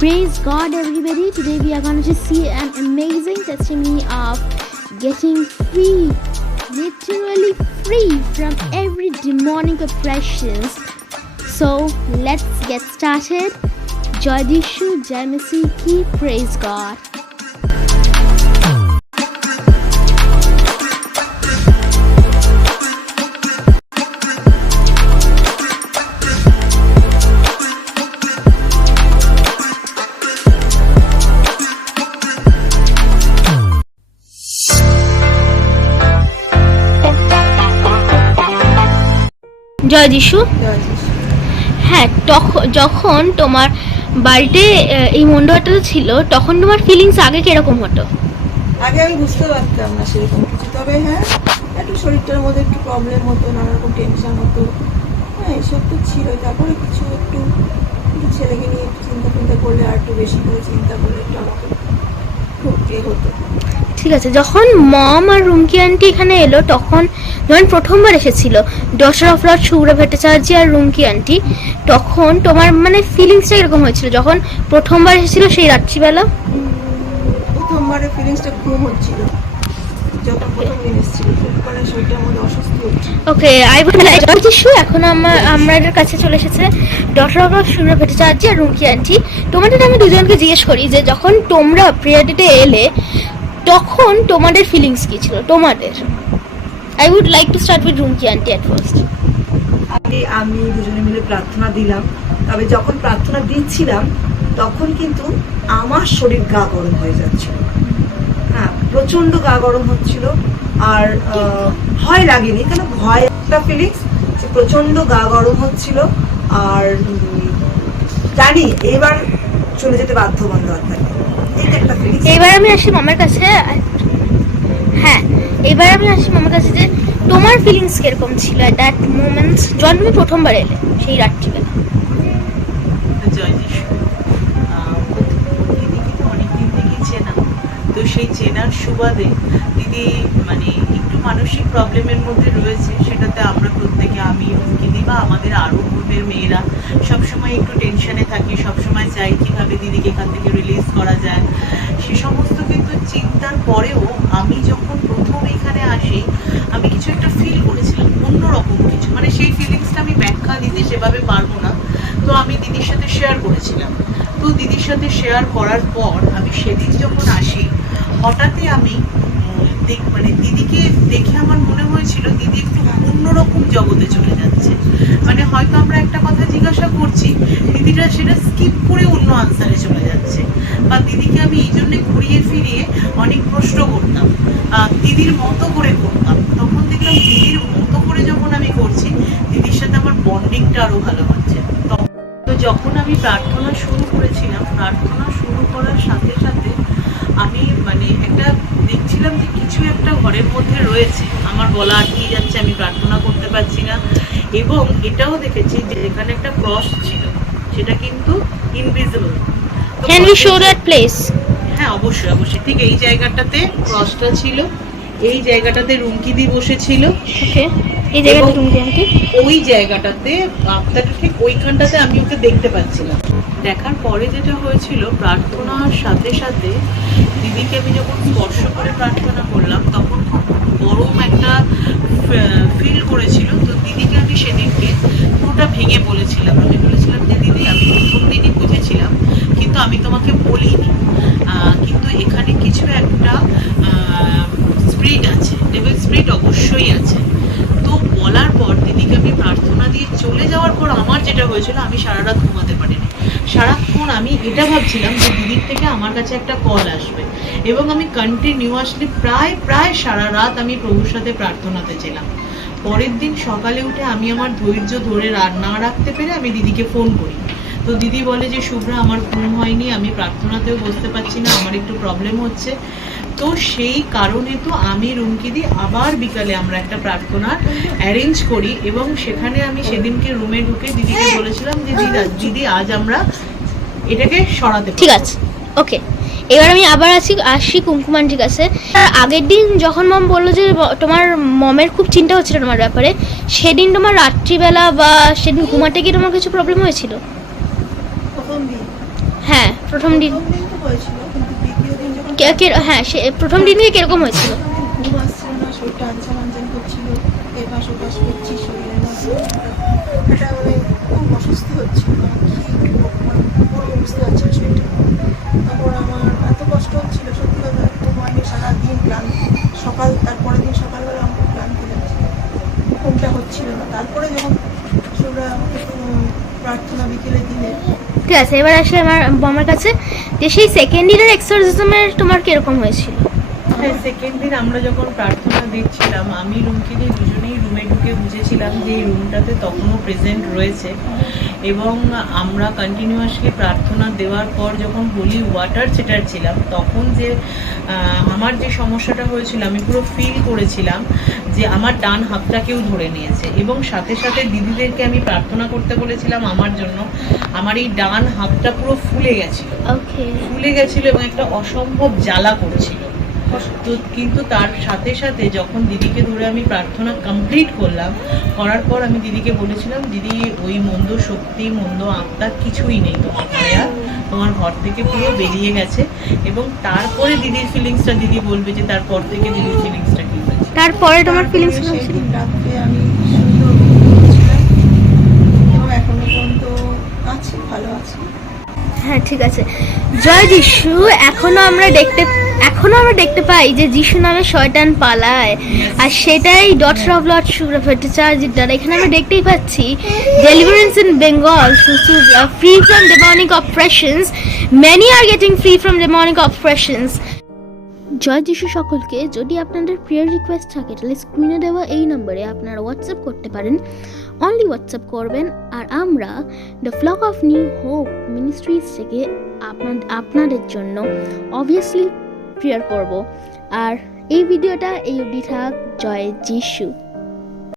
Praise God, everybody. Today we are going to see an amazing testimony of getting free, literally free from every demonic oppressions. So let's get started. Joy Dishu, Jai Masi Ki, praise God. জয় যিশু। হ্যাঁ, যখন তোমার বাড়িতে এই মণ্ডপটা ছিল তখন তোমার feelings আগে কিরকম হতো? আগে আমি বুঝতে পারতাম না সেরকম কিছু, তবে হ্যাঁ একটু শরীরটার মধ্যে একটু প্রবলেম হতো, নানা রকম টেনশন হতো, হ্যাঁ এইসব তো ছিলই। তারপরে কিছু একটু ছেলেকে নিয়ে একটু চিন্তা করলে আর একটু বেশি করে চিন্তা করলে একটু আমাকে খুব হতো। ঠিক আছে, যখন মম আর রুমকি আন্টি এখানে এলো তখন যখন প্রথমবার এসেছিল daughter of lord Shubhra Bhattacharya আর রুমকি আন্টি, তখন তোমার মানে ফিলিংসটা এরকম হয়েছিল যখন প্রথমবার এসেছিল সেই রাত্রিবেলা? প্রথমবারে ফিলিংসটা ঘুম হচ্ছিল, যখন প্রথম দিন এসেছিল তারপরে শরীরটার মধ্যে অস্বস্তি হচ্ছিল। ওকে, আই উড লাইক জয় যিশু। এখন আমাদের কাছে চলে এসেছে daughter of lord Shubhra Bhattacharya আর রুমকি আন্টি। তোমাদের আমি দুজনকে জিজ্ঞেস করি যে যখন তোমরা প্রেয়ার ডেটে এলে তখন তোমাদের ফিলিংস কি ছিল তোমাদের? I would like to start with Rumki aunty at first. আগে আমি দুজনে মিলে প্রার্থনা দিলাম, তবে যখন প্রার্থনা দিচ্ছিলাম তখন কিন্তু আমার শরীর গা গরম হয়ে যাচ্ছিল, হ্যাঁ প্রচন্ড গা গরম হচ্ছিল। আর ভয় লাগেনি, কেন ভয় একটা ফিলিংস, যে প্রচন্ড গা গরম হচ্ছিল। আর জানি এবার চলে যেতে বাধ্য বন্দ্যোপাধ্যায়, এটা একটা ফিলিংস। এবার আমি আসি মামার কাছে। হ্যাঁ, এবার আমি আসি মামার কাছে যে তোমার ফিলিংস কিরকম ছিল এট দ্যাট মোমেন্টস যখন তুমি প্রথমবার এলে সেই রাত্রিবেলা? জয় যিশু। দিদিকে তো অনেকদিন থেকেই চেনা, তো সেই চেনার সুবাদে দিদি মানে একটু মানসিক প্রবলেমের মধ্যে রয়েছে, সেটাতে আমরা প্রত্যেকে, আমি দিদি বা আমাদের আরও গ্রুপের মেয়েরা সবসময় একটু টেনশনে থাকি, সবসময় চাই কীভাবে দিদিকে এখান থেকে রিলিজ করা যায়। সে সমস্ত কিন্তু চিন্তার পরেও আমি যখন প্রথম এখানে আসি আমি কিছু একটা ফিল করেছিলাম, অন্যরকম কিছু, মানে সেই ফিলিংসটা আমি ব্যাখ্যা দিতে সেভাবে পারবো না। তো আমি দিদির সাথে শেয়ার করেছিলাম। তো দিদির সাথে শেয়ার করার পর আমি সেদিন যখন আসি হঠাৎই আমি মানে দিদিকে দেখে আমার মনে হয়েছিল দিদি একটু অন্যরকম জগতে চলে যাচ্ছে। মানে হয়তো আমরা একটা কথা জিজ্ঞাসা করছি, দিদিটা সেটা স্কিপ করে অন্য আনসারে চলে যাচ্ছে। বা দিদিকে আমি এই জন্যে ঘুরিয়ে ফিরিয়ে অনেক প্রশ্ন করতাম, দিদির মতো করে করতাম। তখন দেখলাম দিদির মতো করে যখন আমি করছি দিদির সাথে আমার বন্ডিংটা আরও ভালো হচ্ছে। তো যখন আমি প্রার্থনা শুরু করেছিলাম, প্রার্থনা শুরু করার সাথে সাথে আমি মানে একটা দেখছিলাম যে কিছু একটা ঘরের মধ্যে রয়েছে, আমার গলা আটকে যাচ্ছে, আমি প্রার্থনা করতে পারছি না। এবং এটাও দেখেছি যে এখানে একটা ক্রস ছিল, সেটা কিন্তু invisible. Can we show that place? হ্যাঁ অবশ্যই অবশ্যই। ঠিক এই জায়গাটাতে ক্রসটা ছিল, এই জায়গাটাতে রুমকিদি বসেছিল। ওকে, এই জায়গাটা রুমকি আন্টি, ওই জায়গাটাতে আপনাদের ঠিক ওইখানটাতে আমি ওকে দেখতে পাচ্ছিলাম। দেখার পরে যেটা হয়েছিল, প্রার্থনার সাথে সাথে দিদিকে আমি যখন স্পর্শ করে প্রার্থনা করলাম তখন খুব গরম একটা ফিল করেছিল। তো দিদিকে আমি সেদিনকে পুরোটা ভেঙে বলেছিলাম, আমি বলেছিলাম যে দিদি আমি প্রথম দিনই বুঝেছিলাম কিন্তু আমি তোমাকে বলিনি, কিন্তু এখানে কিছু একটা স্পিরিট আছে, ডেভিল স্পিরিট অবশ্যই আছে। তো বলার পর দিদিকে আমি প্রার্থনা দিয়ে চলে যাওয়ার পর আমার যেটা হয়েছিল, আমি সারা রাত ঘুমাতে পারিনি। সারাক্ষণ আমি এটা ভাবছিলাম যে দিদির থেকে আমার কাছে একটা কল আসবে, এবং আমি কন্টিনিউয়াসলি প্রায় সারা রাত আমি প্রভুর সাথে প্রার্থনাতে ছিলাম। পরের দিন সকালে উঠে আমি আমার ধৈর্য ধরে না রাখতে পেরে আমি দিদিকে ফোন করি। তো দিদি বলে যে শুভ্রা আমার ঘুম হয়নি, আমি প্রার্থনাতেও বসতে পারছি না, আমার একটু প্রবলেম হচ্ছে। তো সেই কারণে তো আমি রুমকিদি আবার বিকালে আমরা একটা প্রার্থনা অ্যারেঞ্জ করি, এবং সেখানে আমি সেদিনকে রুমে ঢুকে দিদিকে বলেছিলাম যে দিদি আজ আমরা এটাকে সরাতে পারি। ঠিক আছে, ওকে। এবার আমি আবার আসি কুমকুম আন্টির কাছে। আগের দিন যখন মম বললো যে তোমার মমের খুব চিন্তা হচ্ছিল তোমার ব্যাপারে, সেদিন তোমার রাত্রিবেলা বা সেদিন ঘুমাতে গিয়ে তোমার কিছু প্রবলেম হয়েছিল? প্রথম দিন হ্যাঁ প্রথম দিন প্রথম দিন তো হয়েছিল, কিন্তু দ্বিতীয় দিন যখন হ্যাঁ সে প্রথম দিন থেকে কিরকম হয়েছিল? ঘুম আসছিল না, শরীরটা আনচান আনচান করছিল, এপাশ ওপাশ করছি শরীরের মধ্যে এটা মানে খুব অস্বস্তি হচ্ছিল, মানে পুরো বুঝতে পারছি না শরীরটা। তারপর আমার এত কষ্ট হচ্ছিল সত্যি কথা, ঘুম হয়নি, সারাদিন ক্লান্তি, তারপরের দিন সকালবেলা আমার খুব ক্লান্তি লাগছে, ঘুমটা হচ্ছিল না। তারপরে যখন সেটা আমাকে প্রার্থনা বিকেলে দিলে, ঠিক আছে, এবার আসে আমার কাছে যে সেই সেকেন্ড দিনের এক্সোরসিজমের তোমার কিরকম হয়েছিল? হ্যাঁ, সেকেন্ড দিন আমরা যখন প্রার্থনা দিচ্ছিলাম, আমি রুমকিনি দুজনেই রুমে ঢুকে বুঝেছিলাম যে এই রুমটাতে তখনও প্রেজেন্ট রয়েছে, এবং আমরা কন্টিনিউয়াসলি প্রার্থনা দেওয়ার পর যখন হোলি ওয়াটার ছিটাচ্ছিলাম, তখন যে আমার যে সমস্যাটা হয়েছিল আমি পুরো ফিল করেছিলাম যে আমার ডান হাতটা কেউ ধরে নিয়েছে, এবং সাথে সাথে দিদিদেরকে আমি প্রার্থনা করতে বলেছিলাম আমার জন্য। আমার এই ডান হাতটা পুরো ফুলে গেছিল, ওকে, ফুলে গেছিল এবং একটা অসম্ভব জ্বালা করছিল। তো কিন্তু তার সাথে সাথে যখন দিদিকে ধরে আমি প্রার্থনা কমপ্লিট করার পর আমি দিদিকে বলেছিলাম, দিদি ওই মন্দ শক্তি, মন্দ আত্মা কিছুই নেই তোমার ঘরে, আর তোমার ঘর থেকে পুরো বেরিয়ে গেছে। এবং তারপরে দিদির ফিলিংসটা দিদি বলবে যে তারপর থেকে দিদির ফিলিংসটা কি হয়েছে। তারপরে তোমার ফিলিংস সেই হয়েছিল? দিন রাত্রে আমি সুন্দর ঘুম হচ্ছিলাম এবং এখনো পর্যন্ত আছি, ভালো আছি। হ্যাঁ ঠিক আছে, জয় যিশু। এখনো আমরা দেখতে পাই যে যিশু নামে শয়তান পালায়, আর সেটাই ডটার অফ লর্ড চার্জের দ্বারা এখানে আমরা দেখতেই পাচ্ছি। Deliverance in Bengal, free from demonic operations, many are getting free from demonic operations. জয় যিশু সকলকে। যদি আপনাদের প্রেয়ার রিকোয়েস্ট থাকে তাহলে স্ক্রিনে দেওয়া এই নম্বরে আপনারা হোয়াটসঅ্যাপ করতে পারেন, অনলি হোয়াটসঅ্যাপ করবেন, আর আমরা the flock of new hope ministries থেকে আপনাদের জন্য অবভিয়াসলি প্রেয়ার করব। আর এই ভিডিওটা এই অবধি থাক। জয় যিশু।